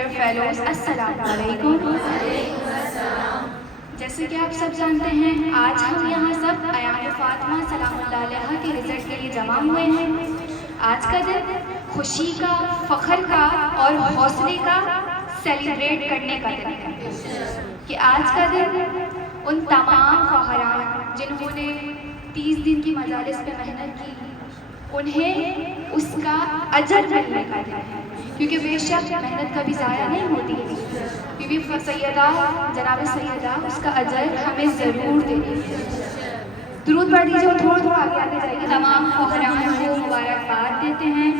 dear fellows, अस्सलाम वालेकुम। जैसे कि आप सब जानते हैं, आज हम यहाँ सब अयान फातिमा सलामुल्लाह अलैहा के रिजल्ट के लिए जमा हुए हैं। आज का दिन खुशी का, फ़ख्र का और हौसले का सेलिब्रेट करने का दिन है कि आज का दिन उन तमाम ख़वाहान जिन्होंने 30 दिन की मजालिस पे मेहनत की, उन्हें उसका अजर मिलने का दिन है, क्योंकि बेशक मेहनत कभी ज़ाया नहीं होती है। बीबी सैयदा जनाब सैयदा उसका अजर हमें ज़रूर देंगे। दुरूद पढ़ लीजिए और थोड़ा आगे आगे जाइए। तमाम ख़वाहान को मुबारकबाद देते हैं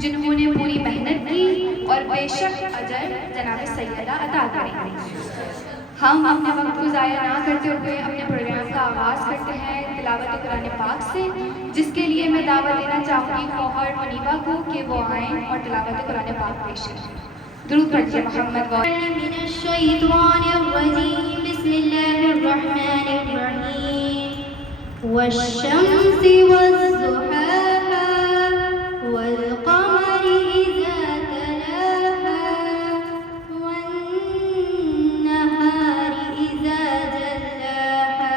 जिन्होंने पूरी मेहनत की और बेशक अजर जनाब सैयदा अता करेंगे। हम अपने वक्त को ज़ाया ना करते हुए अपने प्रोग्राम का आगाज़ करते हैं तिलावत कुरान पाक से, जिसके लिए मैं दावत देना चाहूँगी फ़ौहर मुनीबा को कि वो आएँ और तिलावत कुरान पाक पेश करें। दुरूद पढ़िए मोहम्मद वश्शम्सि वज़्ज़ुहाहा वल्क़मरि इज़ा तलाहा वन्नहारि इज़ा जल्लाहा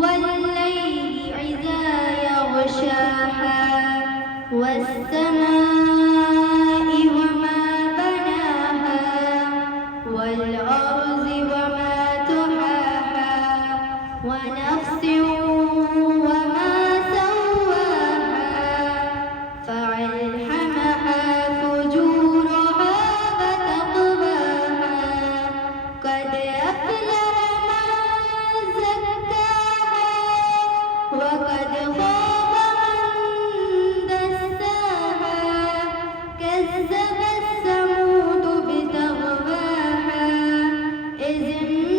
वल्लैलि इज़ा यग़शाहा वस्समाइ वमा बनाहा वल्अर्ज़ि वमा तुहाहा वनफ्सिन वमा सव्वाहा फअल्हमहा फुजूरहा वतक़वाहा क़द अफ़लह मन ज़क्काहा वक़द ख़ाब मन दस्साहा कज़्ज़बत समूद बितग़वाहा इज़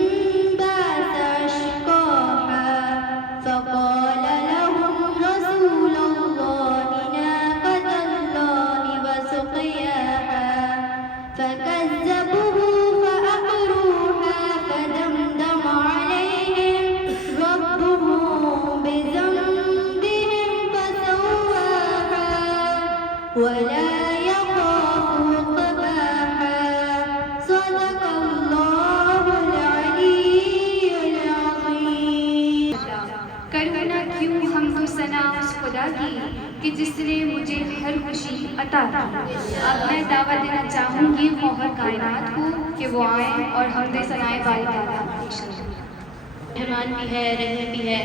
इंबअस अश्क़ाहा फ़क़ाल लहुम रसूलुल्लाहि नाक़तल्लाहि वसुक़याहा फ़कज़्ज़बूहु फ़अक़रूहा फ़दमदम अलैहिम रब्बुहुम बिज़ंबिहिम फ़सव्वाहा वला यख़ाफ़ु उक़बाहा सदक़ल्लाहुल अलीयुल अज़ीम। करुणा क्यों हमको सना उस खुदा की कि जिसने मुझे हर खुशी अता की। अब मैं दावत देना चाहूँगी फ़ौहर कायनात को कि वो आए और हमदे सनाए बारी बारी पेश करें। रहमान भी है, रहम भी है,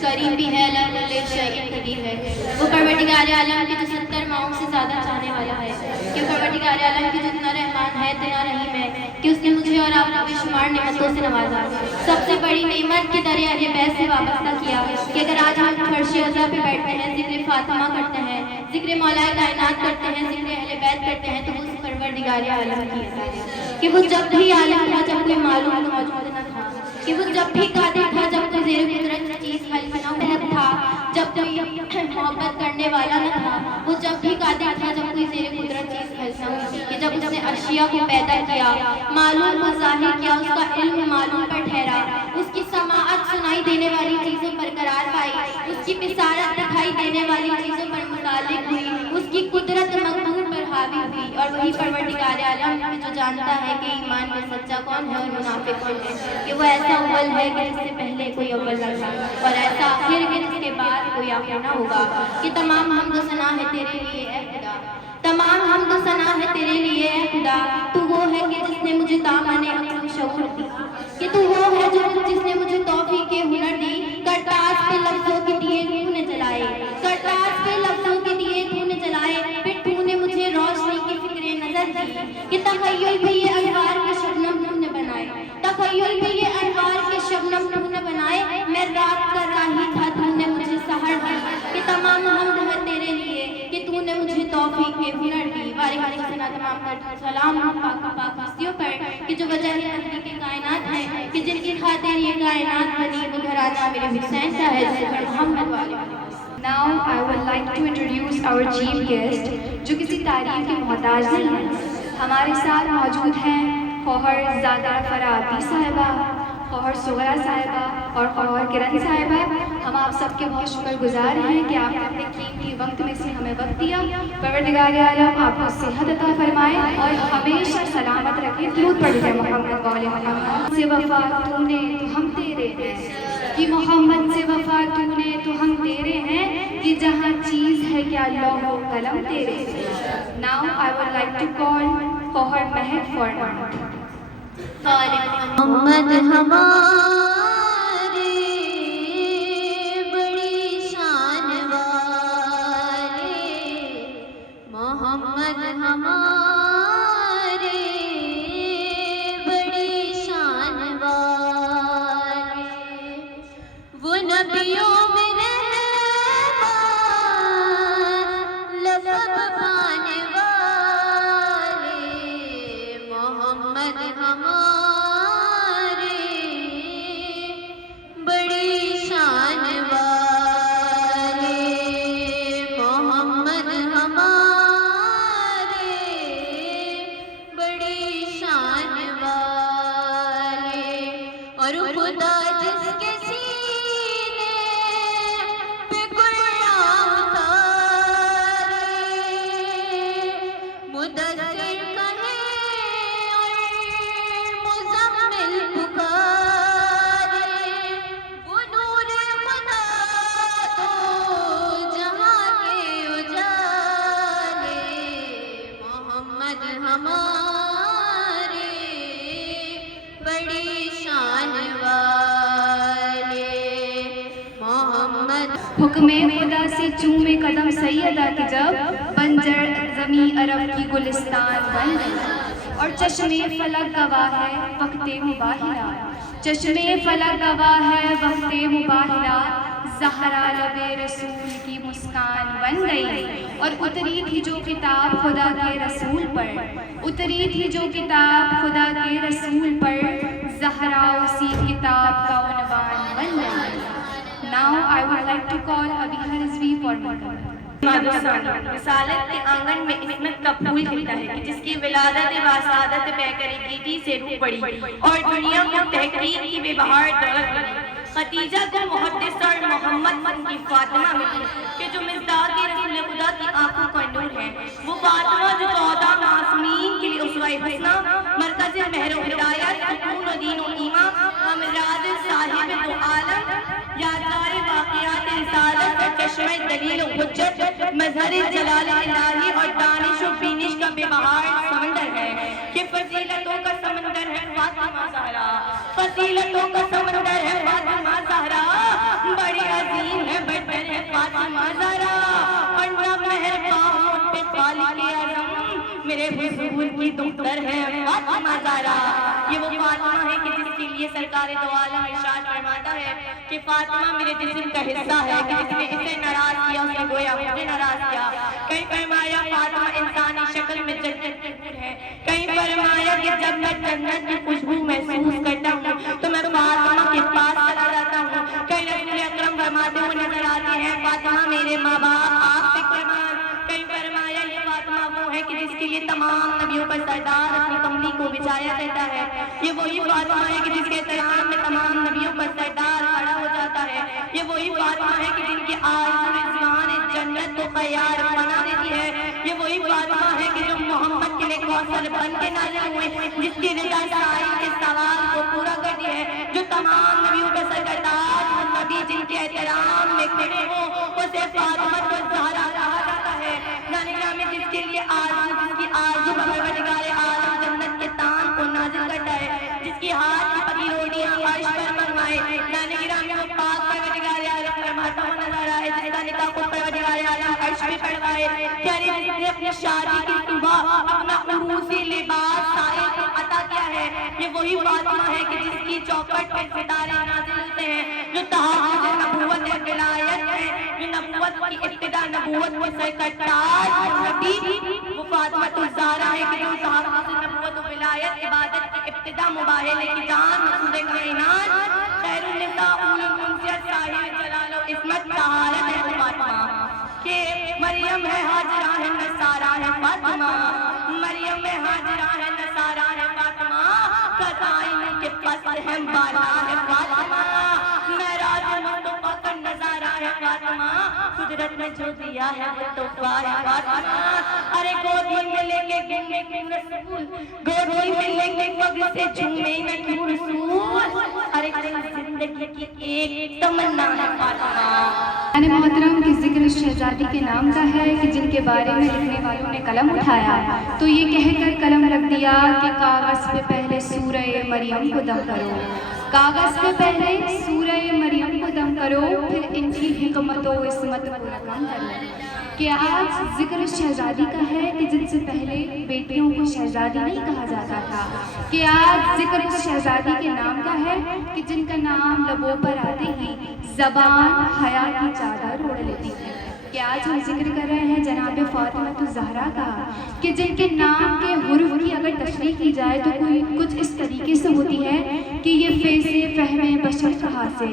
करीम भी है, अल्लाह शहीद करीम है। वो परवरदिगार आलम के जो 70 माओं से ज़्यादा चाहने वाला है, कि परवरदिगार आलम के जितना रहमान है इतना रहीम है, कि उसने मुझे और आपको बेशुमार नेमतों से नवाजा। सबसे बड़ी नेमत के दर अहले बैत से वाबस्ता किया कि अगर आज हम फर्श अज़ा पे बैठते हैं, ज़िक्र फातिमा करते हैं, ज़िक्र मौलाए कायनात करते हैं, ज़िक्र अहले बैत करते हैं, तो उस परवरदिगार आलम की है कि वो जब भी आलम था, जब कोई मालूम मौजूद न था, कि वो जब भी कादिर था, जब कोई ज़ेर कुदरत चीज़ हल्का था, जब कोई मोहब्बत करने वाला न था, वो जब भी कादिर था, जब कोई ज़ेर कुदरत चीज़ हल्का हुई, कि जब उसने अशिया को पैदा किया, मालूम को ज़ाहिर किया, उसका इल्म मालूम पर ठहरा, उसकी समाअत सुनाई देने वाली चीज़ों पर करार पाई, उसकी बिसारत दिखाई देने वाली चीज़ों पर मुताल्लिक हुई, उसकी कुदरत मक़दूर पर हावी हुई। और वही परवरदिगार आलम जो जानता है कि ईमान में सच्चा कौन है और मुनाफिक कौन है, कि वो ऐसा अव्वल है कि जिससे पहले कोई अव्वल न था, और ऐसा आखिर कि जिसके बाद कोई आखिर ना होगा। कि तमाम हमद सना है तेरे लिए ए खुदा, तमाम हमद सना है तेरे लिए ए खुदा। तू वो है कि जिसने मुझे दामने अक़ल शऊर दी, कि तू वो है जो जिसने मुझे तौफीक हुनर दी। करतास पे लफ्ज़ों के दिए तूने जलाए, करतास पे लफ्ज़ों के दिए तूने जलाए, फिर तूने मुझे रोशनी की फिक्रे नजर दी। कि तख़य्युल भी ये अनवार के शबनम तूने बनाए, तख़य्युल भी ये अनवार के शबनम तूने बनाए। मैं रात कर रही था, तूने मुझे सहर दी। कि तमाम हमद है तेरे लिए कि तूने मुझे तौफीक हुनर दी। वारिस सना तमाम कर सलाम पाक हस्तियों पर कि जो वजह तख्लीक़ कायनात है, कि जिनकी खातिर ये कायनात बनी, वो घर आजा मेरे हुसैन सा है जिसपर मोहम्मद वाले। Now I would like to introduce our chief guest, जो किसी तारीफ के मोहताज नहीं है। हमारे साथ मौजूद हैं फ़ौहर ज़ादा फ़राती साहिबा, खौहर सुगरा साहिबा और खौहर किरण साहिबा, हम आप सबके बहुत शुक्रगुजार हैं कि आपने अपने कीमती वक्त में से हमें वक्त दिया। परवरदिगार आलम आपको सेहत अता फरमाए और हमेशा सलामत रखे। दुरूद पढ़िए मोहम्मद वाले मोहम्मद से वफा तूने तो हम तेरे हैं, कि मोहम्मद से वफा तूने तो हम तेरे हैं, कि जहाँ चीज़ है क्या लौह कलम तेरे। Now I would like to call Khauhar Mahak for Mohammad हमारे बड़ी शान वाले, मोहम्मद हमारे बड़ी शान वाले, वो नबियों में रहमान लक़ब पाने वाले, मोहम्मद हमारे बड़ी शान वाले, मोहम्मद हमारे बड़ी शान वाले। और खुदा जिसके सीने पे कुरान उतारे, मुदस्सिर कहे और मुज़म्मिल पुकारे, वो नूर खुदा तो जहाँ के उजाले, मोहम्मद हमारे बड़ी शान वाले, मोहम्मद। हुक्मे खुदा से चूमे कदम सैयदा के जब बंजर ज़मी अरब की गुलिस्तान बन गई। और चश्मे फलक गवाह है वक्ते मुबाहिरा, चश्मे फलक गवाह है वक्ते मुबाहिरा, ज़हरा लबे रसूल की मुस्कान बन गई। और उतरी थी जो किताब खुदा के रसूल पर, उतरी थी जो किताब खुदा के रसूल पर, ज़हरा उसी किताब का उन्वान बन गई। Now I would like to call Abiha Rizvi for मिसालत के आंगन में इस्मत का फूल खिलता है कि जिसकी विलादत व सादत बह कर गीटी से रूह पड़ी और दुनिया को तहकीक की बेबहार दौलत मिली। खदीजा को मुहद्दिस और मोहम्मद की फातिमा मिली कि जो मिज़दाक़ रसूल खुदा की आंखों का नूर है। वो फातिमा जो 14 मासूमीन के लिए उसवा-ए हुस्ना, मरकज़ महरो हिदायत, सुकून व दीन व ईमान, हमराद साहिब दो आलम, यादगार वाक़ियात रिसालत, चश्मे दलील व हुज्जत, मज़हर जलाल इलाही और दानिश व बीनिश का बेबहार समंदर है कि फजीलतों का समंदर है फातिमा ज़हरा, फजीलतों का समंदर है फातिमा ज़हरा, बड़ी अजीम है बड़ी है फातिमा ज़हरा। और ना मेहरबान पे खालिक़े आज़म मेरे हुज़ूर की दुख्तर है फातिमा ज़हरा। ये वो फातिमा है कि जिसके लिए सरकार दो आलम इरशाद फरमाता है कि फातिमा मेरे जिस्म का हिस्सा है, कि जिसने इसे नाराज किया उसने गोया मुझे नाराज किया। कहीं फरमाया फातिमा इंसानी शक्ल में जन्नत की हूर है, कहीं फरमाया कि जब मैं जन्नत की खुशबू महसूस करता हूँ तो मैं फातिमा के पास चला जाता हूँ। कहीं रसूल अकरम फरमाते हुए नजर आते हैं फातिमा मेरे माँ बाप आप पे कुर्बान। कहीं फरमाया ये फातिमा वो है कि जिसके लिए तमाम नबियों का सरदार अपनी कमली को बिछाया जाता है। ये वही फातिमा है कि जिसके एहतराम में तमाम नबियों का सरदार खड़ा हो जाता है। ये वही फातिमा है कि जिनकी आरज़ू रिज़वान जन्नत को ख़यार बना देती है। ये वही फातिमा है कि जो मोहम्मद के लिए कौसर बन के नाज़िल हुए, जिसकी रिज़ा साइल के सवाल को पूरा कर दी है, जो तमाम नबियों का सरदार नबी जिनके एहतराम में खड़े हो उसे फातिमा को ज़हरा कहा जाता है। नानिगाह में जिसके लिए आरज़ू, जिसकी आरज़ू परवरदिगार आलम जन्नत के तान को नाज़िल करता है, जिसकी हाथ की पकी रोटियां अर्श पर मनवाए, नानिगाह में वो पाक परवरदिगार आलम फरमाता हुआ नजर आए, जिसका निकाह को परवरदिगार आलम अर्श पे पढ़वाए। प्यारे जिसने अपनी शादी की सुबह अपना उरूसी लिबास साए को अता किया है, ये वही फातिमा है कि जिसकी चौखट पे सितारे नाज़िल होते हैं, जो तहाफ़ुज़ नबूवत विलायत है, जो नबूवत की इब्तिदा नबूवत को सरकताज नबी वो फातिमा तो ज़हरा है कि जो तहाफ़ुज़ नबूवत विलायत इबादत की इब्तिदा मुबाहिले की जान मक़सूद कायनात खैरुन निसा उलुल मुनसियत साहिब जलाल व इस्मत तहारत है वो फातिमा के मरियम है हाजिरा है नसारा है फातिमा, मरियम है हाजिरा है नसारा है फातिमा, क़ज़ाइन के पास फतह बाला है फातिमा, मेराज मुस्तफा का नजारा है फातिमा, कुदरत ने जो दिया है वो तोहफा है फातिमा। अरे गोदी में लेके घूमे क्यों रसूल, गोदी में लेके पग से झूमे मैं क्यों रसूल, अरे जिंदगी की एक तमन्ना है फातिमा। यानी मोहतरम की जिक्र शहजादी के नाम का है कि जिनके बारे में लिखने वालों ने कलम उठाया तो ये कहकर कलम रख दिया कि कागज़ पे पहले सूरह मरियम को दम करो, कागज़ पे पहले सूरह मरियम को दम करो, फिर इनकी हिकमत व इस्मत को रकम करो। कि आज जिक्र शहजादी का है कि जिनसे पहले बेटियों को शहजादी नहीं कहा जाता था, कि आज जिक्र शहजादी के नाम का है कि जिनका नाम लबों पर आते ही ज़बान हया की चादर ओढ़ लेती है। कि आज हम जिक्र कर रहे हैं जनाब फातिमा ज़हरा का, कि जिनके नाम के हुरूफ की अगर तशरीह की जाए तो कोई कुछ इस तरीके से होती है कि ये फ़ैज़े फ़हमे बशर का हासिल,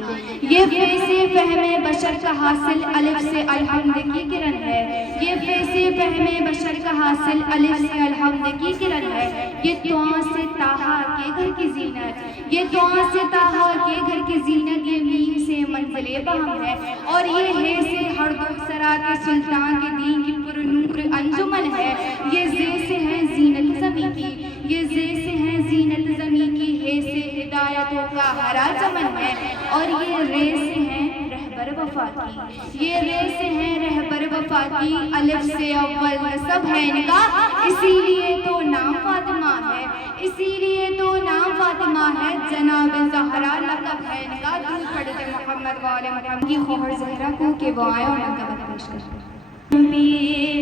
ये फ़ैज़े फ़हमे बशर का हासिल अलिफ से अलहम्द की किरण है, ये फ़ैज़े फ़हमे बशर का हासिल अलिफ से अलहम्द की किरण है, ये तुआ से ताहा के घर की जीनत, ये तुआ से ताहा के घर की जीनत, ये मीम से मंजिले बहम है, और ये है से हरदम सरा के सुल्तान के दीन की पुरनूर अंजुमन है, ये जे से है जीनत ज़मीं की, ये जे से है जीनत ज़मीं की, है से हिदायतों का हरा चमन है, और ये रे से है रहबर वफा की, ये रे से है रहबर वफा की, अलिफ से अव्वल नसब है इनका, इसीलिए तो नाम फातिमा है, इसीलिए तो नाम फातिमा है, जनाब ज़हरा लक़ब है इनका। दूर पढ़ते मोहम्मद वाले मोहम्मद की ख़ोहर ज़हरा को के वाए और मनक़बत पेश कर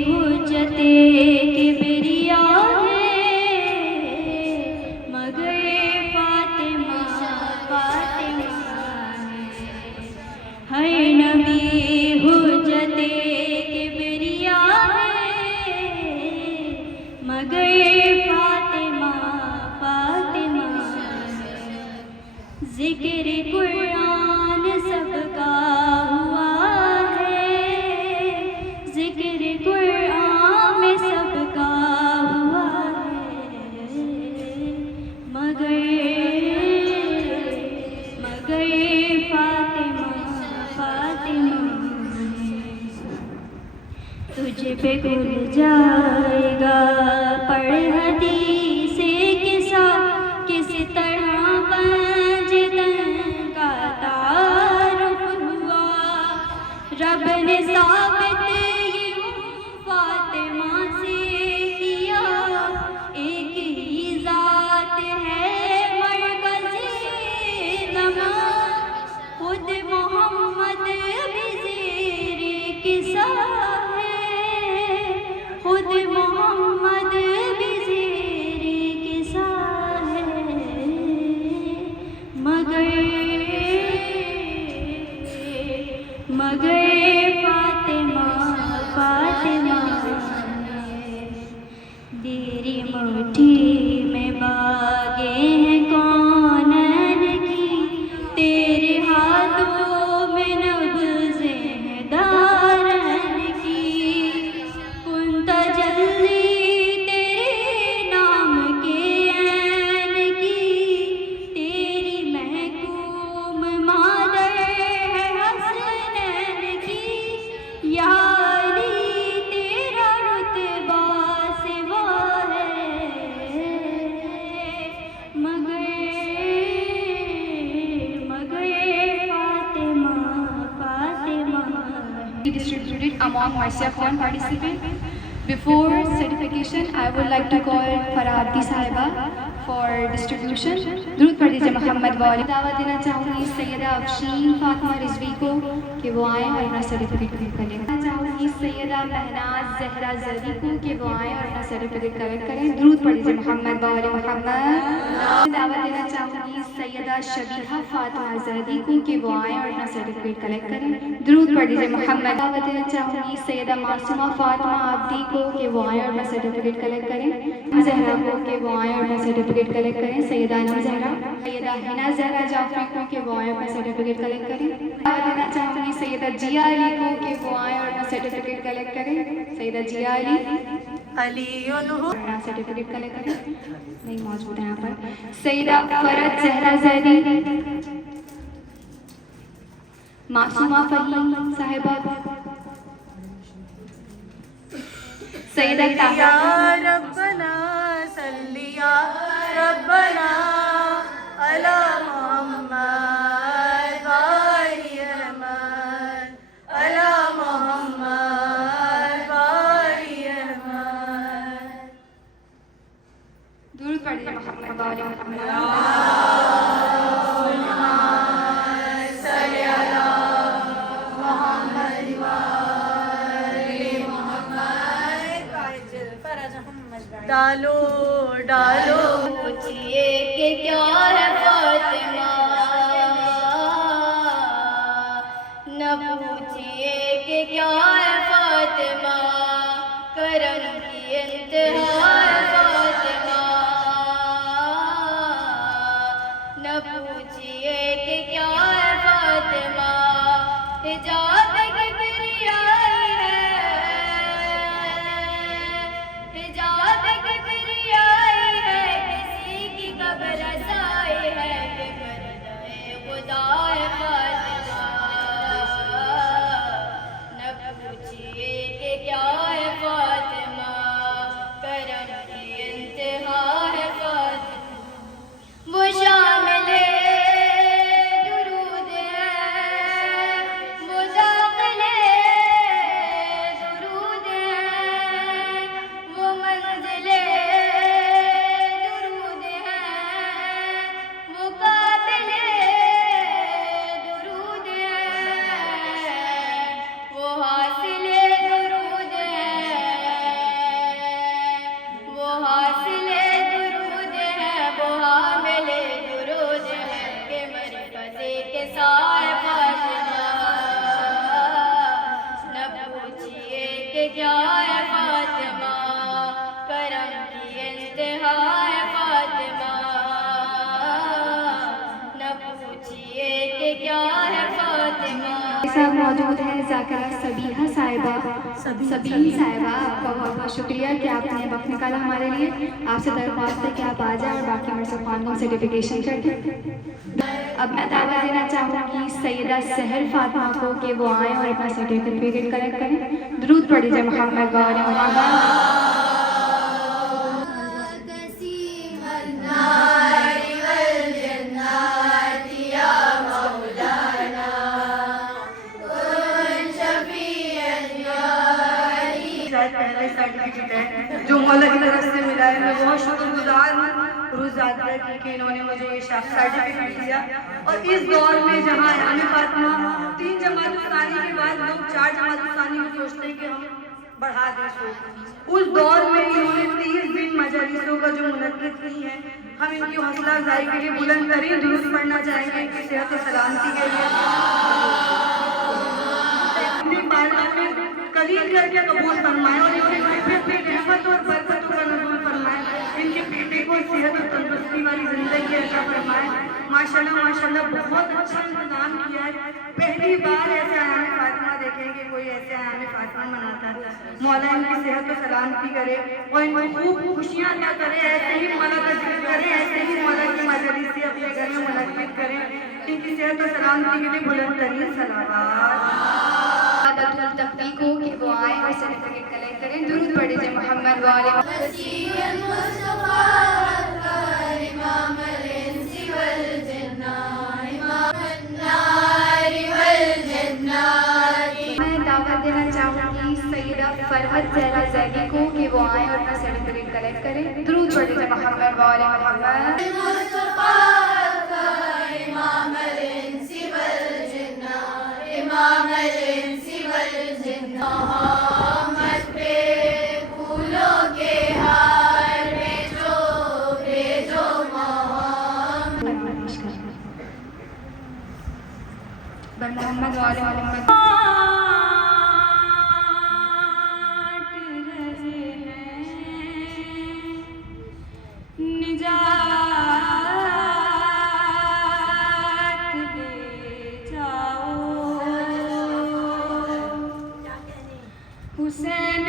हुज्जते किबरिया मगर फातिमा फातिमा है नबी हुज्जते किबरिया मगर फातिमा फातिमा जिक्र कुरान सबका हुआ है, जिक्र कुरान में सबका हुआ है, मगर फातिमा फातिमा तुझ पे खुल जाएगा पढ़ हदीसे किसा, किस तरह पंजतन का तारुफ हुआ, रब ने साबित यूं फातिमा से किया, एक ही ज़ात है मरकज़े नमा, खुद मोहम्मद भी ज़ेरे किसा है, खुद मोहम्मद भी ज़ेरे किसा है, मगर फातिमा फातिमा तेरी मुट्ठी में बागे हैं कौनन की, तेरे हाथों में नब्ज़े हैं दारन की, कुन तजल्ली तेरे नाम के ऐन की, तेरी महकूम मादर है हसनैन की, या अली तेरा रुतबा सिवा है, मगर Fatima Fatima distributed among myself one participant. Before certification, I would like to call फरादी साहिबा for distribution. दुरूद पढ़ दीजिए मोहम्मद वाले। दावत देना चाहूँगी सैयदा अफशीन फातिमा रिजवी को कि वो आएँ और अपना सर्टिफिकेट कलेक्ट करें। चाहूँगी सैयदा महनाज ज़हरा ज़रदी को कि वो आएँ और अपना सर्टिफिकेट कलेक्ट करें। दुरूद पढ़ दीजिए मोहम्मद वाले मोहम्मद। दावत देना चाहूँगी सैयदा शबीहा फातिमा ज़रदी को कि वो आएँ और अपना सर्टिफिकेट कलेक्ट करें। दुरूद पढ़ दीजिए मोहम्मद। दावत देना चाहूँगी सैयदा मासूमा फातिमा आब्दी को कि वो आएँ और अपना सर्टिफिकेट कलेक्ट करें। ज़हरा को कि वो आएँ और अपना सर्टिफिकेट कलेक्ट करें। सैयदा अनम ज़हरा, सैयदा हिना ज़हरा जाफ़री को कि वो आएँ और अपना सर्टिफिकेट कलेक्ट करें। दावत देना चाहूँगी सैयदा जिया अली को कि वो आएँ और अपना सर्टिफिकेट कलेक्ट करें। सैयदा जिया अली। अलीउन सर्टिफिकेट कलेक्ट करें, नहीं मौजूद है यहाँ पर। सईदा फरत जहरा ज़ैदी, मासूमा फहीम साहिबा, सईदा या रब्बना सल्ली या रब्बना अला मुहम्मद वाली रहमत अला मुहम्मद वाली रहमत। दुरूद पढ़िए मोहम्मद वाले मोहम्मद। डालो डालो पूछिए कि क्या है फातिमा, न पूछिए कि क्या है फातिमा, करम की इंतहा है फातिमा। न पूछिए कि क्या है फातिमा, हिजाब की बिरियाई है, हिजाब की बिरियाई है, किसी की कब्र साई है, कि मर्द-ए खुदा है फातिमा। न पूछिए कि क्या है फातिमा, करम की इंतहा है फातिमा। वो शामिल दुरूद है, वो दाखिल दुरूद है, वो मंजिल दुरूद है, वो कातिल दुरूद है, वो हासिल दुरूद है, वो हासिल दुरूद है, वो हामिल दुरूद है, कि मरकज़े के साए फातिमा। न पूछिए कि क्या है फातिमा, करम की इंतहा है फातिमा। न पूछिए कि क्या है फातिमा। साहब मौजूद हैं ज़ाकिरा सबीहा साहिबा, सबीन साहिबा, आपका बहुत बहुत शुक्रिया कि आपने वक्त निकाला हमारे लिए। आपसे दरख्वास्त है कि आप आ जाएं और बाकी मेरे साथ कौन सर्टिफिकेशन कर दें। अब मैं दावा देना चाहूँगी सैयदा सहर फातिमा को कि वो आएँ और अपना सर्टिफिकेट कलेक्ट करें। दुरूद पढ़िए मोहम्मद वाले मोहम्मद। पहले सर्टिफिकेट है जो मौला की तरफ से मिला है। मैं बहुत शुक्रगुजार हूँ रुज़ादा की कि इन्होंने मुझे ये सर्टिफिकेट दिया। और इस दौर में जहाँ यानी फातिमा 3 जमात सानी के बाद लोग 4 जमात सानी को सोचते हैं कि हम बढ़ा दें शो, उस दौर में इन्होंने 30 दिन मजलिसों का जो मुनक्किद की है, हम इनकी हौसला अफजाई के लिए बुलंद करें। दुरूद पढ़ना चाहेंगे इनकी सेहत और सलामती के लिए। कलील करके कबूल फरमाए और इनके पे रहमत और बरकतों का नज़ूल फरमाए। इनके बेटे को सेहत और तंदुरुस्ती वाली जिंदगी अता फरमाए। माशाल्लाह माशाल्लाह बहुत अच्छा इंतजाम किया है। पहली बार ऐसे आयाम फातिमा देखेंगे, कोई ऐसे आयाम फातिमा मनाता है। मौला इनकी सेहत और सलामती करे और इनको खूब खुशियाँ अता करे। ऐसे ही मौला का जिक्र करें, ऐसे ही मौला की मजलिस से अपने घर में मुनक्किद करें। इनकी सेहत और सलामती के लिए बुलंद तरीन सलावत। तकदीक हो कि वो आए और सर्टिफिकेट कलेक्ट करें। दुरूद पढ़िए मोहम्मद वाले। मैं दावत देना चाहूँगी सईदा फरहत जहरा ज़ैदी को कि वो आए और अपना सर्टिफिकेट कलेक्ट करें। दुरूद पढ़िए मोहम्मद वाले मोहम्मद। मोहम्मद वाले मोहम्मद। हुसैन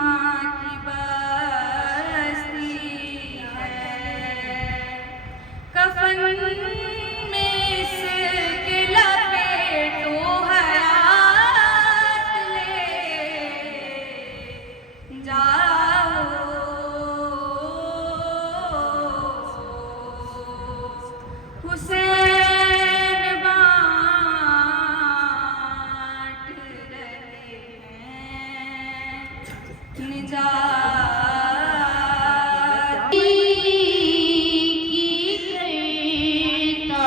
माँ की बस्ती है, कफन में इसके लपेटो हयात ले जाओ, हुसैन बांट रहे हैं निजात की करता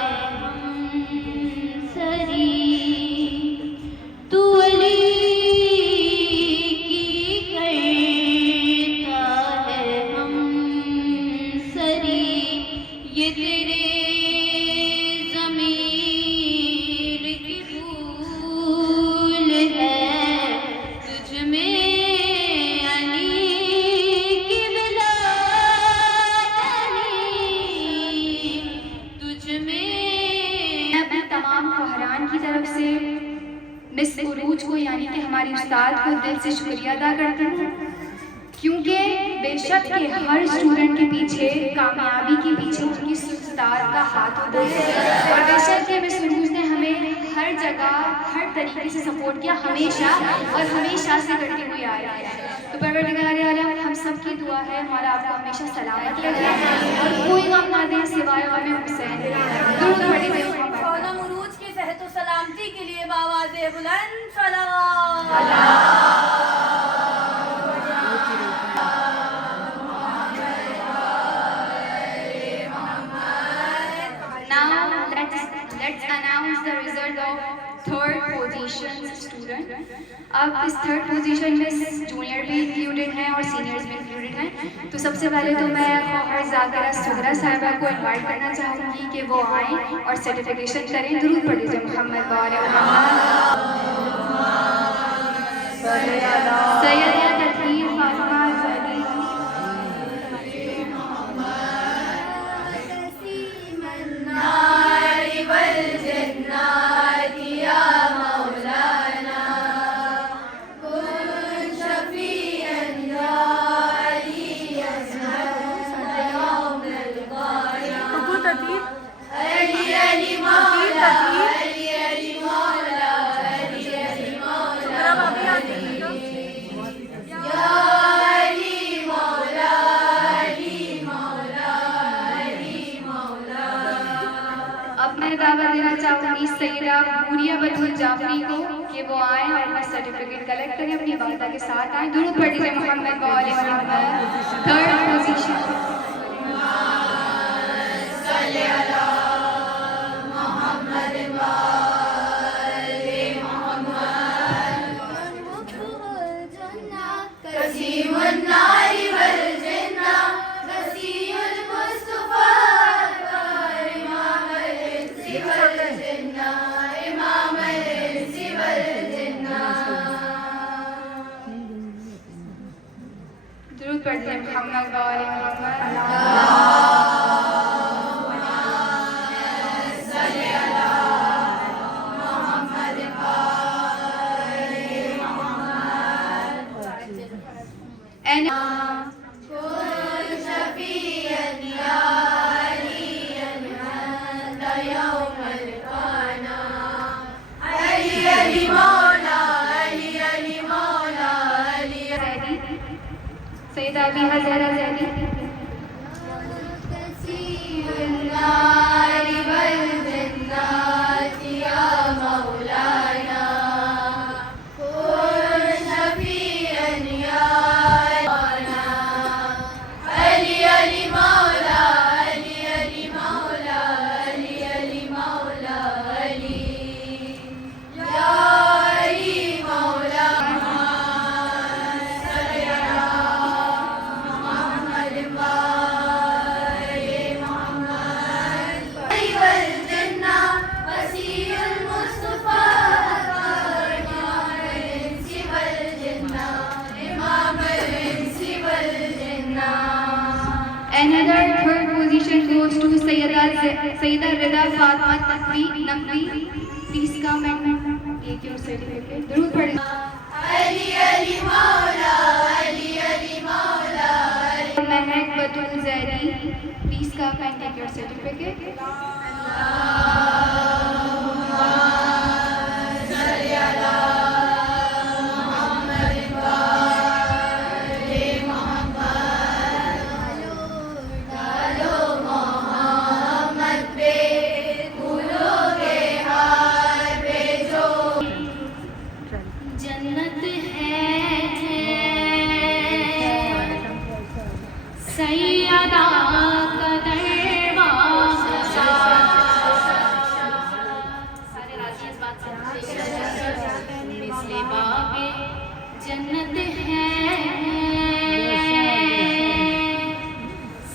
है हमसरी, तू अली की करता है हमसरी, ये तेरे ज़मीर की भूल है, तुझ में अली की विलायत नहीं, तुझ में। मैं अपने तमाम फहरान की तरफ से मिस उरूज को यानी कि हमारी उस्ताद को दिल से शुक्रिया अदा करती हूँ, क्योंकि बेशक के हर स्टूडेंट के पीछे, कामयाबी के पीछे उनकी उस्ताद का हाथ होता है, और बेशक के मिस उरूज ने हमें हर जगह हर तरीके से सपोर्ट किया, हमेशा और हमेशा से करती हुई आ रही है। तो परवरदिगार आलम हम सब की दुआ है हमारा आपको हमेशा सलामत रखे और कोई गम ना दे सिवाय गम हुसैन। दुरूद पढ़े थे सोनम उरूज की सेहत व सलामती के लिए बावाज़े बुलंद सलावत। Now let's announce the result of third position student. अब इस थर्ड पोजीशन में जूनियर भी इंक्लूडेड हैं और सीनियर्स भी इंक्लूडेड हैं। तो सबसे पहले तो मैं खौहर ज़ाकिरा सुगरा साहिबा को इनवाइट करना चाहूँगी कि वो आएँ और सर्टिफिकेशन करें। दुरूद पढ़ लीजिए मोहम्मद वाले मोहम्मद सैयदा तकरीर फातिमा ज़हरी दावा देना चाहूँगी सैयदा बुरिया बतूल जाफरी को कि वो आए और अपना सर्टिफिकेट कलेक्ट करें, अपनी वालिदा के साथ आए। दुरूद पढ़ लीजिए मोहम्मद वाले मोहम्मद। थर्ड पोजीशन दुरूद पढ़ लीजिए मोहम्मद वाले Syeda Abiha Zahra Zaidi Another third position goes to Sayyida Rida Fatma Naqvi. Please come and take your certificate. दुरूद पढ़ें। अली अली मौला Please come and get your certificate. जन्नत है सैयदा का दरवाज़ा। सारे राजी इस बात से मिसले बाबे जन्नत है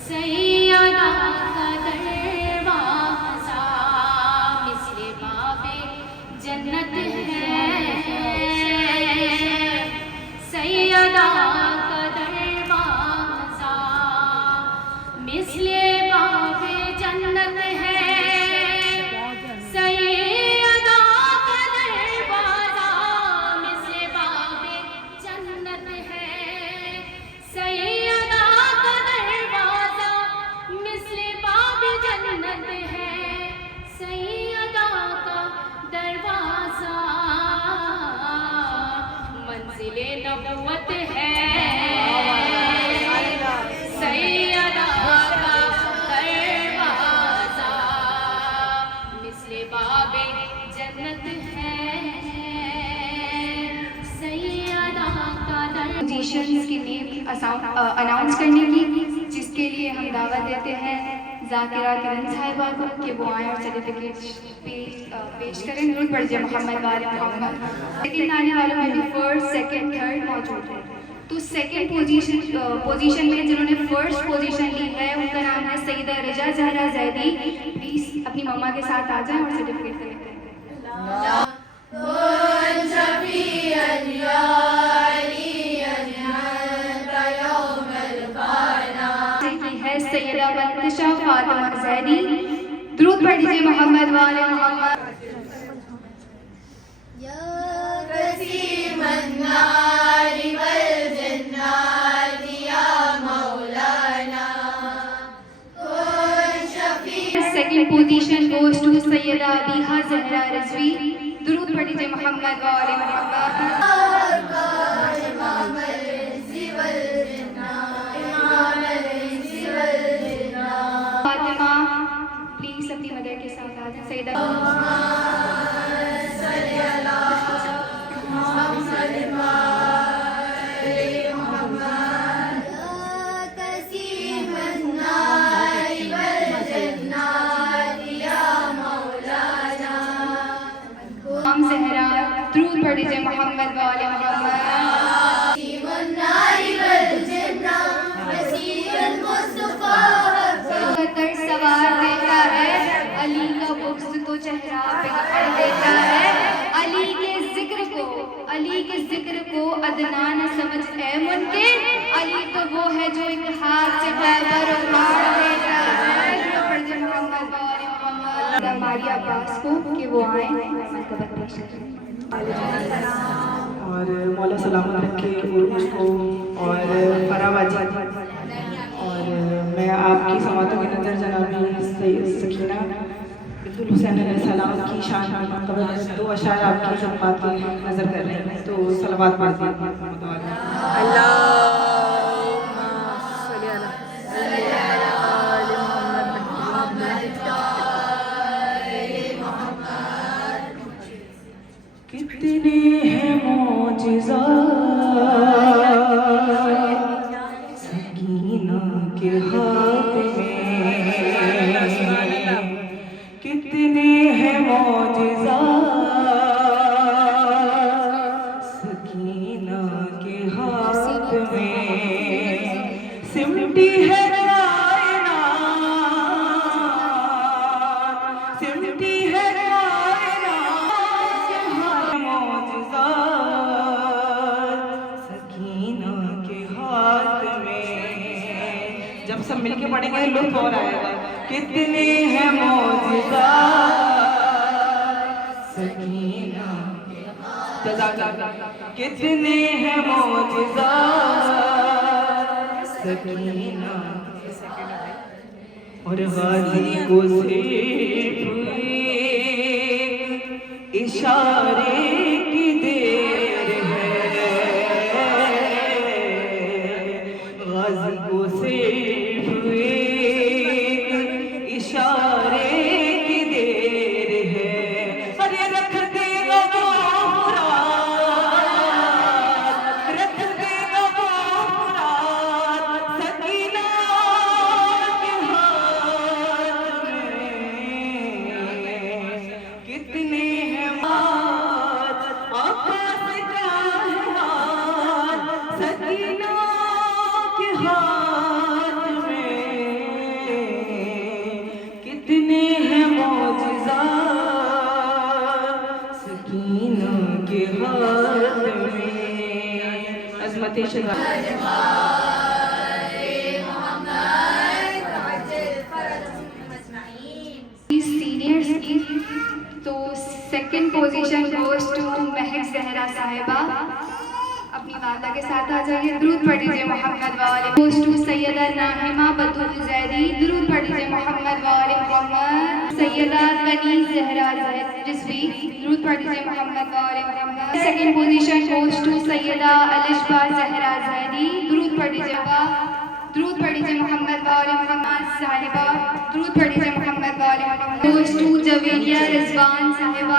सैयदा का दरवाज़ा। मिसले बाबे जन्नत है सैयदा का दरवाज़ा। मिसले बाबे जन्नत है सैयदा का दरवाज़ा। मिसले बाबे जन्नत है सैयदा का दरवाज़ा। मिसले बाबे जन्नत है सैयदा का दरवाज़ा। मंजिले नबुवत है सैयदा का दरवाज़ा। मिसले बाबे जन्नत है सैयदा का दरवाज़ा। पोजीशंस की नेम अनाउंस करने की, जिसके लिए हम दावत देते हैं ज़ाकिरा किरण साहिबा को कि वो आए और सर्टिफिकेट पेश करें। दुरूद पढ़िए मोहम्मद वाले मोहम्मद। सेकंड आने वालों में भी फर्स्ट, सेकंड, थर्ड मौजूद है। तो सेकंड पोजीशन में जिन्होंने फर्स्ट पोजीशन ली है उनका नाम है सईदा रजा जहरा जैदी। प्लीज़ अपनी मम्मा के साथ आ जाएं और सर्टिफिकेट कलेक्ट करें। सैयदा बंतशा फातिमा ज़ैदी। दुरूद पढ़ लीजिए मोहम्मद वाले Mohammad. Second position goes to Syeda Biha Zahra Rizvi. दुरूद पढ़ लीजिए मोहम्मद वाले मोहम्मद। फातिमा प्लीज अपनी मदर के साथ आ जाए। सैयदा हम ज़हरा। दुरूद पढ़ लीजिए मोहम्मद वाले मोहम्मद। सवार देता है अली का बुग़्ज़ तो चेहरा पे पढ़ देता है। अली के जिक्र को अदनान समझ है मुनकिर। अली तो वो है जो एक हाथ से खैबर उखाड़ देता है। जो पढ़ दे मोहम्मद वाले मोहम्मद। मारिया अब्बास को कि वो आए मरतबत पेश करें। और मौला सलामत रखे उर्मुश को और फराबाजी। और मैं आपकी समातों की नज़र जनाबी सकीना बिल्कुल हुसैन अलैहिस्सलाम की शान में दो अशार आपकी खिदमत की नज़र कर रहे हैं। तो सलावत पढ़ते कितने हैं मौजिज़ा सकीना के हाथ में। कितने हैं मौजिज़ा सकीना के हाथ में। सिमटी है सिमटी है मौजिज़ा सकीना के हाथ में। जब सब मिलके पढ़ेंगे लुत्फ और आएगा। कितने हैं मौजिज़ा सकीना कितने हैं मौजिज़ा सकीना और गाजी को सिर्फ इशारे की देर है, गाजी को सिर्फ इशारे की देर है। अरे रख देगा वो मुराद, रख देगा वो मुराद सकीना के हाथ में। कितने हैं बात आकाश का है हाथ सकीना के हाथ में। कितने हैं मौजिज़ात सकीना के हाथ में। अज़मत सीनियर्स की तो सेकंड पोजीशन गोज टू महक जहरा साहिबा। अपनी वालदा के साथ आ जाइए, दुरूद पढ़ लीजिए मोहम्मद वाले। गोज टू सैयदा नाहिमा बतूल जैदी, दुरूद पढ़ लीजिए मोहम्मद वाले मोहम्मद। सैयदा कनीज जहरा रिजवी, दुरूद पढ़ लीजिए मोहम्मद वाले Mohammad. Second position goes to Syeda Alishba Zahra Zaidi, दुरूद पढ़ लीजिएगा। दुरूद पढ़ लीजिए मोहम्मद वाले मोहम्मद साहिबा, दुरूद पढ़ लीजिए मोहम्मद वाले मोहम्मद। गोज टू जवेरिया रिजवान साहिबा,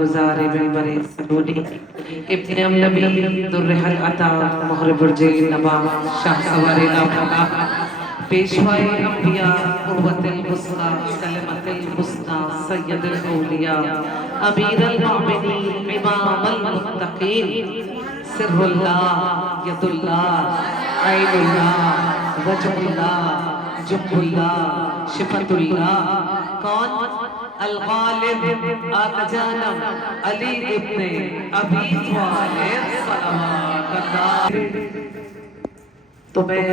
गुजार बिलबर सरूरी इब्न नबी दुर्रहल अता मोहर बुर्जे नबा शाह सवारे लाफा पेशवाए अंबिया कुव्वतुल वुस्ता सलमतुल हुस्ना सय्यदुल औलिया अमीरुल मोमिनीन इमामुल मुत्तकीन सिर्रुल्लाह यदुल्लाह ऐनुल्लाह वजहुल्लाह जुब्बुल्लाह शिफतुल्लाह। कौन? अल गालिब आका जानम अली इब्ने अबी तालिब सल्लल्लाहु। तो मैं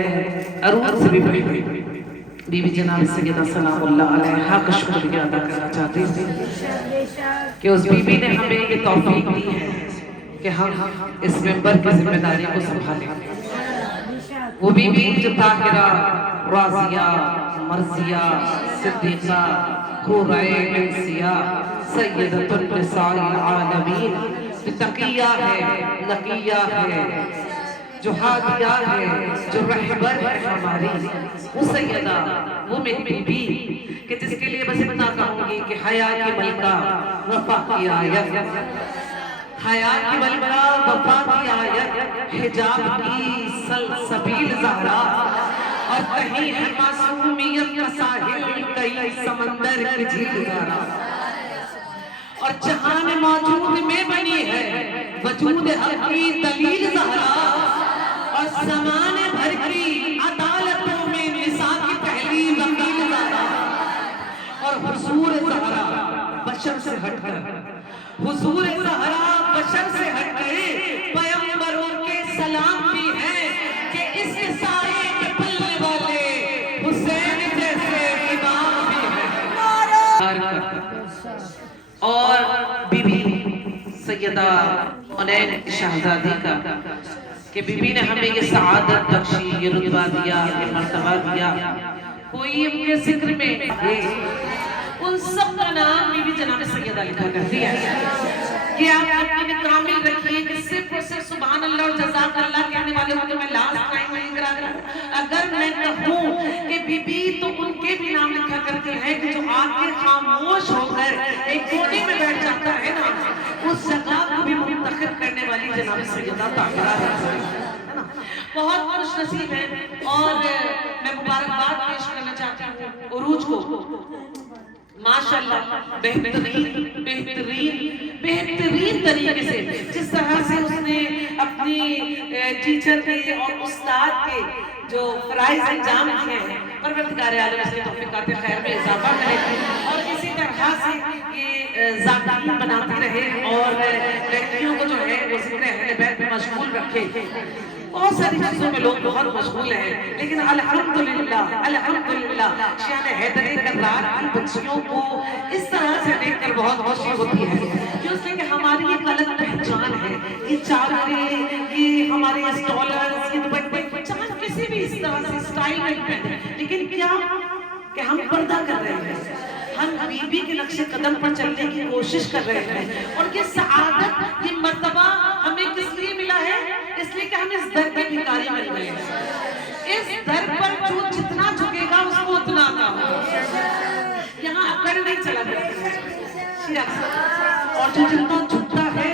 अरूज से भी बड़ी बीवी जनाब सैयदा सलामुल्लाह अलैहा का शुक्रिया अदा करना चाहती हूँ कि उस बीवी ने हमें ये तौफीक दी है कि हम इस मेंबर की जिम्मेदारी को संभालें। वो बीवी जो ताहिरा, राज़िया, मर्जिया, सिद्दीक़ा, हुरैन, मैसिया, सय्यदतुन निसाइल आलमीन, जो तकिया है, नकिया है, जो हादिया है, जो रहबर है हमारी, वो सैयदा, वो मेरी बीबी कि जिसके लिए बस इतना कहूँगी कि हया की मलका वफा की आयत, हया की मलका वफा की आयत, हिजाब की सलसबील ज़हरा, और कहीं है मासूमियत का साहिल, कहीं समंदर की झील ज़हरा। और जहान मौजूद में बनी है वजूद हक की दलील ज़हरा, और ज़माने भर की अदालतों में निसा की पहली वकील ज़हरा। और हुजूर ज़हरा बशर से हटकर, हुजूर ज़हरा बशर से हटकर पैगंबरों के सलाम भी है कि इस साए के पल्ले वाले हुसैन जैसे इमाम भी है। और बीबी सैयदा हुनैन शहजादी का कि बीबी ने हमें ये सआदत बख्शी, ये रुतबा दिया, ये मर्तबा दिया। कोई उनके जिक्र में उन सब का नाम बीबी जनाब सैयदा लिखा करती है कि आप अपनी कामिल रखिए कि सिर्फ और सिर्फ सुभान अल्लाह और जज़ाकल्लाह कहने वाले को तो मैं लास्ट टाइम नहीं करा दूं। अगर मैं कहूँ कि बीबी तो उनके भी नाम लिखा करती है कि जो आके खामोश होकर एक कोने में बैठ जाता है ना, उस जगह को भी मुंतखब करने वाली जनाब सैयदा ताहिरा है ना। बहुत खुश नसीब है और मैं मुबारकबाद पेश करना चाहती हूँ उरूज को। माशाल्लाह बेहतरीन तरीके से जिस तरह से उसने अपनी टीचर के और उस्ताद के जो फराइज अंजाम किए हैं, परवरदिगार आलम उसके तौफीकात खैर में इजाफा करे और इसी तरह से ये ज़ाकिर बनाती रहे और लड़कियों को जो है वो ज़िक्र अहले बैत में मशगूल रखे। बहुत सारी चीज़ों में लोग बहुत मशगूल हैं, लेकिन अल्हम्दुलिल्लाह शान हैदर कररार की बच्चियों को इस तरह से देखकर बहुत खुशी होती है क्योंकि कि हमारी एक अलग पहचान है। ये चादरें, ये हमारे स्टॉलर्स, ये दुपट्टे, चाहे किसी भी इस तरह से स्टाइल में पहने, लेकिन क्या कि हम पर्दा कर रहे हैं, हम बीबी के नक्शे कदम पर चलने की कोशिश कर रहे हैं। और ये सआदत, ये मर्तबा हमें किस लिए मिला है? इसलिए कि हम इस दर के भिखारी बन गए हैं। इस दर पर जो जितना झुकेगा उसको उतना आता होगा। यहाँ अकड़ नहीं चला करती है, और जो जितना झुकता है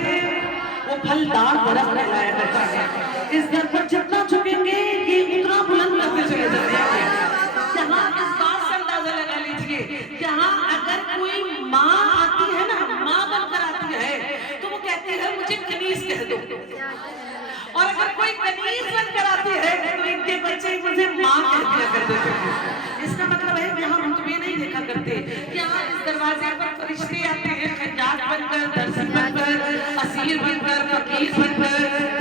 वो फलदार दरख्त कहलाया करता है। इस दर पर जितना झुकेंगे ये उतना बुलंद करते चले जाते हैं। यहाँ इस बात से अंदाजा लगा लीजिए, यहाँ अगर कोई माँ आती है ना, माँ बनकर आती है तो वो कहती है मुझे कनीज कह दो, और अगर कोई कनीज बनकर आती है तो इनके बच्चे मुझे माँ कह दिया करते थे। इसका मतलब है यहाँ रुतबे नहीं देखा करते। यहाँ इस दरवाजे पर फरिश्ते आते हैं, खजात बनकर, दर्जी बनकर, असीर बनकर, फकीर बनकर,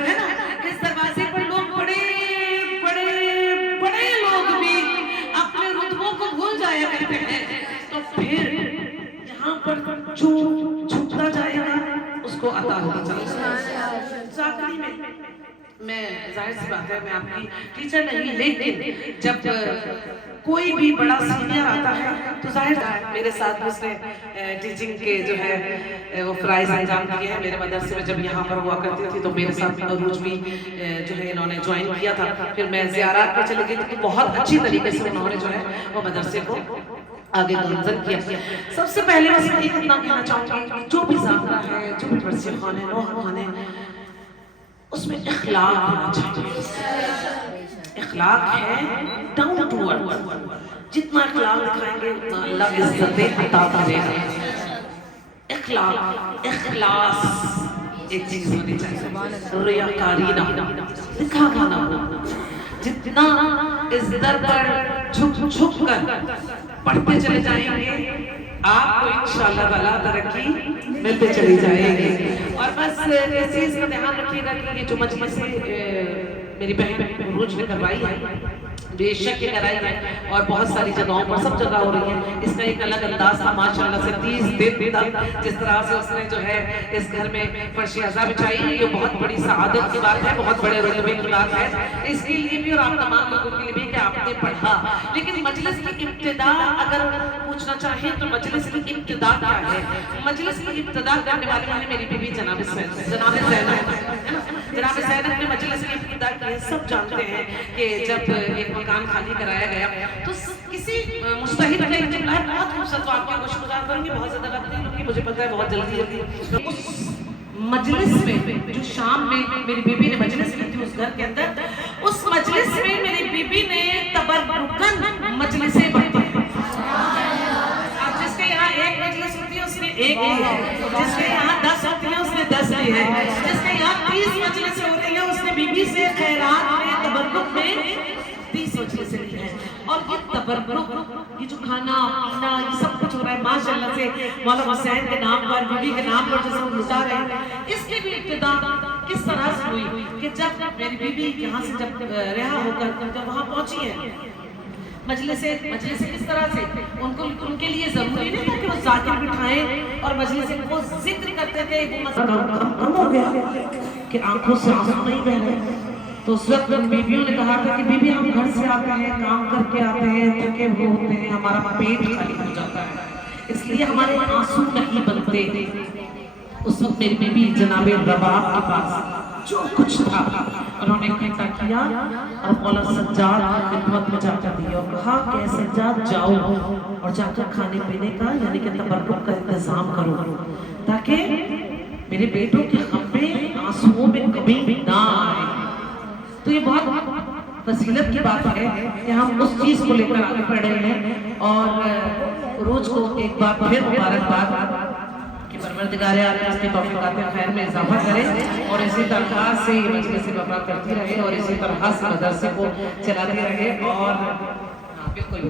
है ना। इस दरवाजे पर लोग बड़े बड़े बड़े लोग भी अपने रुतबों को भूल जाया करते हैं। तो फिर यहाँ पर जो झुकता जाएगा उसको अता होगा। चाकरी में मैं जाहिर सी बात है मैं आपकी टीचर नहीं, लेकिन जब कोई भी बड़ा सीनियर आता है तो जाहिर मेरे साथ भी उसने टीचिंग के जो है वो फ़राइज़ अंजाम दिए हैं। मेरे मदरसे में जब यहाँ पर हुआ करती थी तो मेरे साथ अरूज भी जो है इन्होंने ज्वाइन किया था। फिर मैं ज़ियारत पर चली गई तो बहुत अच्छी तरीके से उन्होंने जो है वो मदरसे को आगे गामज़न किया। सबसे पहले बस मैं इतना कहना चाहूँगी, जो भी ज़ाबता है, जो भी मदरसे खाने, नौहा खाने, उसमें इखलाक होना चाहिए। इखलाक है डाउन टू अर्थ। जितना इखलाक दिखाएंगे उतना अल्लाह इज्जतें अता करेगा। इखलाक, इखलास एक चीज़ होनी चाहिए, रियाकारी ना, दिखावा ना हो। जितना इस दर पर झुक कर पढ़ते चले जाएंगे आपको इंशाअल्लाह वाला तरक्की मिलते चली जाएगी। और बस इस चीज़ का ध्यान रखिएगा कि ये जो मजलिस मेरी बहन रोज ने करवाई है, बेशक ये कराई है और बहुत सारी जगहों पर सब जगह हो रही है। इसका एक अलग अंदाज था माशाल्लाह से 30 दिन तक जिस तरह से उसने जो है इस घर में फर्श अज़ा बिछाई, ये बहुत बड़ी सआदत की बात है, बहुत बड़े रुतबे की बात है। इसके लिए भी और आप तमाम लोगों के लिए भी कि आपने पढ़ा। लेकिन मजलिस की इब्तिदा अगर पूछना चाहें तो मजलिस की इब्तिदा क्या है? मजलिस की इब्तिदा करने वाले हैं मेरी बीवी जनाब ज़ैनब ने मजलिस की इब्तिदा की है। सब जानते हैं कि जब एक मकान खाली कराया गया तो किसी मुस्तहिद ने इजलास बहुत खूबसूरत वाक़या को शुरुआत करूंगी, बहुत ज़्यादा वक्त नहीं लूंगी, मुझे पता है बहुत जल्दी उस मजलिस में जो शाम में मेरी बीबी ने मजलिस की थी उस घर के अंदर, उस मजलिस में मेरी बीबी ने तबर्रुकन मजलिसें पढ़ी हैं। अब जिसके यहाँ एक मजलिस होती है उसने एक ली है, जिसके यहाँ 10 होती है उसने 10 ली है, जिसके यहाँ 30 मजलिस हो रही है उसने बीबी से खैरात में तबर्रुक में 30 मजलिसें ली है। और ये तबर्रुक, ये जो खाना पीना ये सब कुछ हो रहा है माशाल्लाह से मौला हुसैन के नाम पर, बीबी के नाम पर जैसे हम लुटा रहे हैं, इसकी भी इब्तिदा किस तरह से हुई कि जब मेरी बीबी यहाँ से जब रिहा होकर जब वहाँ पहुँची है मजलिसें किस तरह से उनके लिए जरूरी नहीं था कि वो जाकिर बिठाएं और मजलिसें वो जिक्र करते थे, वो कम हो गया कि आंखों से आंसू नहीं बह रहे। तो उस वक्त बीबियों ने कहा था कि बीबी हम घर से आते हैं, काम करके आते हैं, थके हुए होते हैं, हमारा पेट खाली हो जाता है, इसलिए हमारे आंसू नहीं बनते। उस वक्त मेरी बीबी जनाबे रबाब के पास जो कुछ था उन्होंने इकट्ठा किया और मौला सज्जाद खिदमत में जाकर दिया और कहा कि सज्जाद जाओ और जाकर खाने पीने का यानी कि तबर्रुक का इंतजाम करो ताकि मेरे बेटों के खम्बे आंसुओं में कभी भी ना आए। तो ये बहुत फजीलत की बात है कि हम उस चीज़ को लेकर आगे बढ़ रहे हैं। और रोज को एक बार फिर मुबारकबाद कि परवरदिगार आलम इसकी तौफीक़ात खैर में इजाफा करे और इसी तरह से ये मजलिस से वफा करती रहे और इसी तरह से मदरसे को चलाती रहे। और बिल्कुल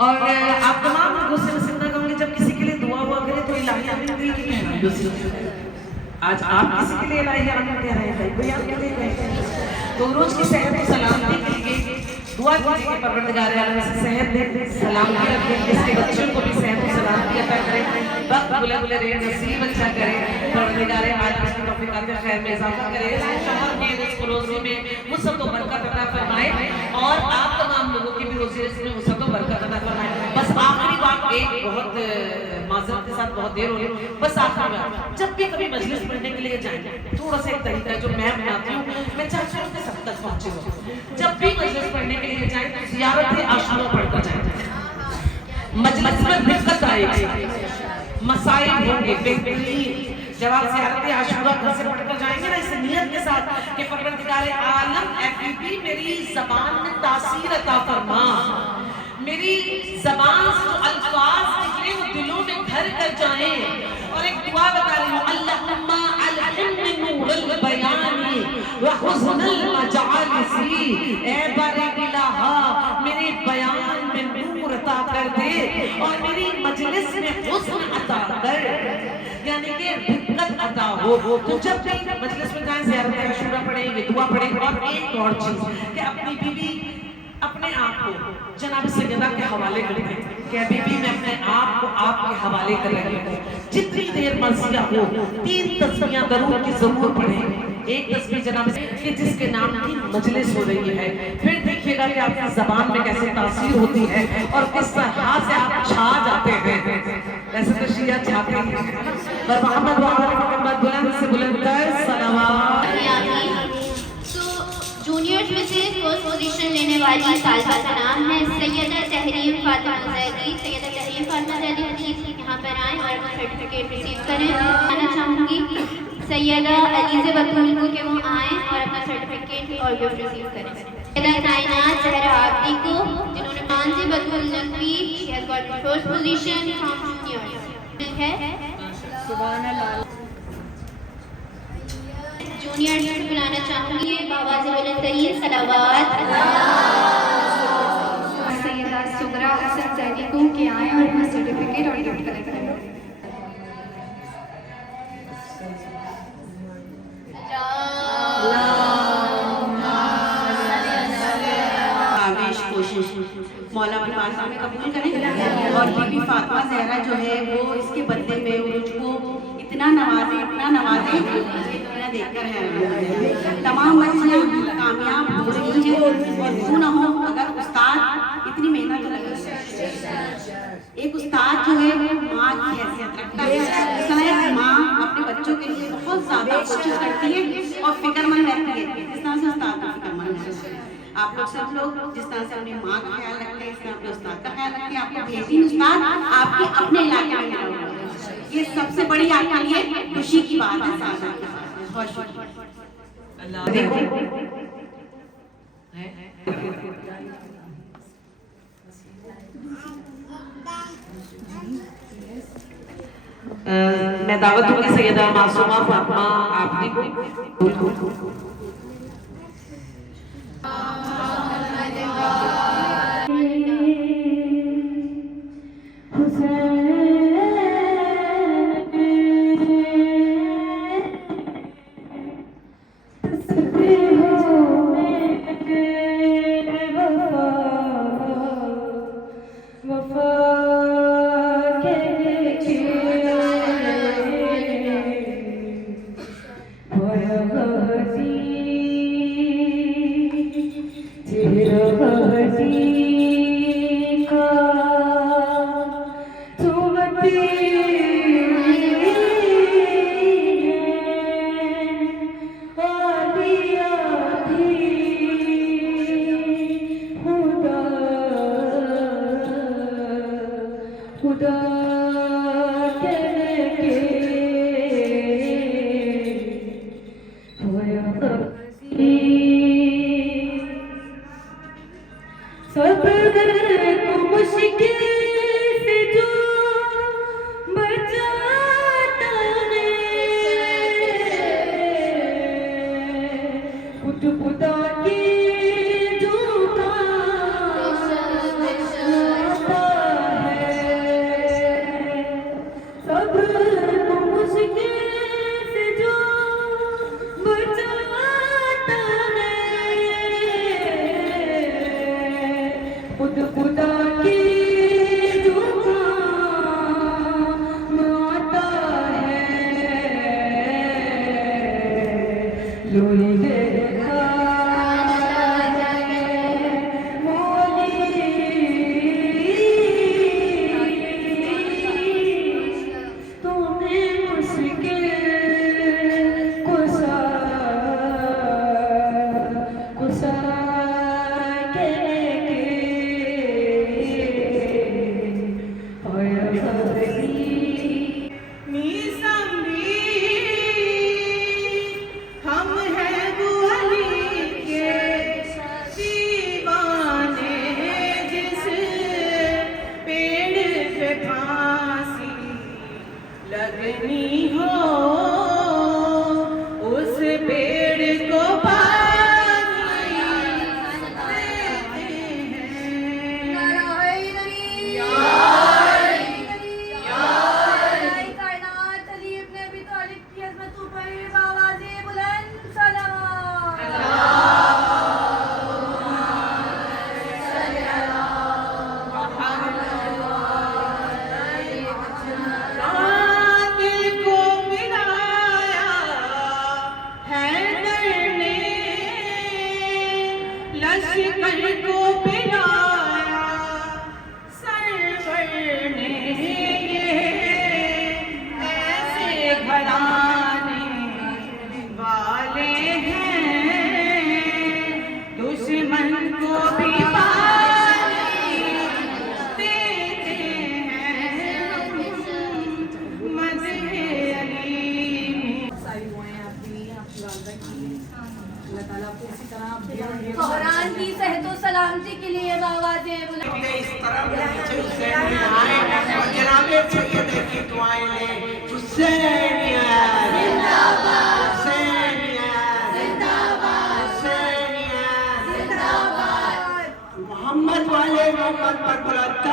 और आप तमाम लोगों से जिंदा कहूँगी, जब किसी के लिए दुआ हुआ करे तो इलाही आमीन दिल की कहना। आज आप किसी के लिए इलाही आमीन कह रहे हैं, कोई आपके लिए कहे तो रोज की सेहत को सलामती के लिए दुआ कीजिए कि परवरदिगार आलम से सेहत दे, सलामती रखे, इसके बच्चों को भी सेहत और सलामती अता करे, वक्त बुले बुले रहे, नसीब अच्छा करे, परवरदिगार आलम की तौफीकात खैर में इजाफा करे, शहर के रिज़्क़ रोज़ी में वो सबको बरकत अता फरमाए और आप तमाम लोगों की भी रोज़ी रिज़्क़ में वो सबको बरकत अता फरमाए। बस आखिरी बात, एक बहुत माज़रत के साथ बहुत देर हो रही, बस आखिरी बात, जब भी कभी मजलिस पढ़ने के लिए जाएंगे, थोड़ा सा एक तरीका जो मैं अपनाती हूँ, मैं चाहती हूँ कि सब तक पहुँचे हो। जब भी मजलिस पढ़ने के लिए जाए तो ज़ियारत आशुरा पढ़कर जाए। मजलिस में दिक्कत आएगी, मसाइल होंगे, बेहतरीन जब आप ज़ियारत आशुरा घर से पढ़कर जाएंगे ना, इस नियत के साथ कि परवरदिगार आलम FBB मेरी ज़बान में तासीर अता फरमा, मेरी ज़बान से जो अल्फाज निकले वो दिलों में घर कर जाएं। और एक दुआ बता रही हूँ, अल्लाहुम्मा अलहिम्नी नूरुल बयानी व हुस्नुल मजालिसी, ऐ बारे इलाहा मेरे बयान में नूर अता कर दे और मेरी मजलिस में हुस्न अता कर, यानी कि दिक्कत अता हो। तो जब भी मजलिस में जाएं, ज़ियारत आशुरा पढ़ें, ये दुआ पढ़ें। और एक और चीज़ कि अपनी बीवी अपने आप को जनाब सैयदा के हवाले कर दें कि बीबी मैं अपने आप को आपके हवाले कर रही हूँ, जितनी देर मर्ज़िया हो 3 तस्बीहां दरूद की जरूर पढ़ें। एक तस्बीह जनाब कि जिसके नाम की मजलिस हो रही है, फिर देखिएगा कि आपकी ज़बान में कैसे तासीर होती है और किस तरह से आप छा जाते हैं। वैसे तो शिया छाते हैं, पर मोहम्मद बुलंद से बुलंदतर सलावत। जूनियर्स में से फर्स्ट पोजीशन लेने वाली सालबा का नाम है सैयदा तहरीम फातिमा जैदी। सैयदा तहरीम फातिमा जैदी प्लीज यहाँ पर आएँ और अपना सर्टिफिकेट रिसीव करें। आना चाहूँगी सैयदा अलीज़े बतूल को कि वो आएँ और अपना सर्टिफिकेट और गिफ्ट रिसीव करें। सैयदा कायनात ज़हरा आबदी को, जिन्होंने Mansi Batool Naqvi, she has got first position from juniors है। जूनियर्स को बुलाना चाहूँगी, बाबा से बुलंदतरीन सलावत। सैयदा सुगरा हसन जैदी को कि आए और अपना सर्टिफिकेट और गिफ्ट कलेक्ट करें। कोशिश मौला अपनी बात में कबूल करें और बीबी फातिमा ज़हरा जो है वो इसके बदले में उर्ज को इतना नवाजे दुनिया देखकर है। तमाम बच्चियाँ कामयाब हो रही हैं और क्यों ना हो अगर उस्ताद इतनी मेहनत लगे। एक उस्ताद जो है वो माँ की हैसियत रखता है, इस तरह माँ अपने बच्चों के लिए बहुत ज़्यादा कोशिश करती है और फिक्रमंद रहती है, जिस तरह से उस्ताद का फिक्रमंद है। आप लोग सब लोग जिस तरह से अपनी माँ का ख्याल रखते हैं, इस तरह अपने उस्ताद का ख्याल रखते हैं। आपको बेहतरीन उस्ताद आपके अपने इलाके में मिला होगा, ये सबसे बड़ी आपके लिए खुशी की बात है। मैं दावत दूंगी सैयदा मासूमा फातिमा आबदी को। खुदा की जो ही देखा हम हैं बुआली के दीवाने, जिस पेड़ पे फांसी लगनी हो उस पेड़ को पानी देते दिल को मिलाया है डरने, लश्कर को पिलाया सरवर ने, ये ऐसे घराने वाले हैं दुश्मन को भी पानी देते हैं। मज़े अली में सारी दुआएं आपकी वालदा की, अल्लाह ताला आपको इसी तरह फहरान की सेहतो सलामती के लिए बावाज़े बुलंद इस तरह नीचे हुसैन आए और जनाबे सैयद की दुआएं ले। हुसैनिया जिंदाबाद, हुसैनिया जिंदाबाद, हुसैनिया जिंदाबाद। मोहम्मद वाले मोहम्मद पर बुलंद